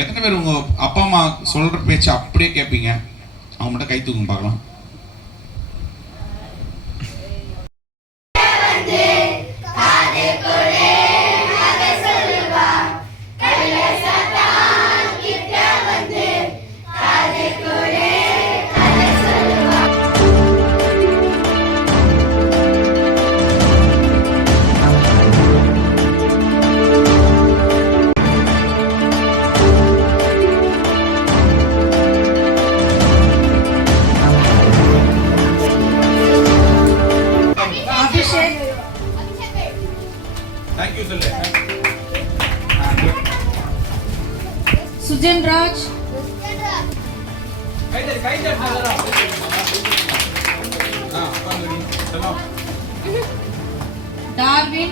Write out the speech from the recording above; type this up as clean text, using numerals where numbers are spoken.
எத்தனை பேர் உங்க அப்பா அம்மா சொல்ற பேச்சு அப்படியே கேட்பீங்க? அவங்க மட்டும் கை தூக்குங்க பார்க்கலாம். Thank you, Sule. Sujan Raj. Darwin.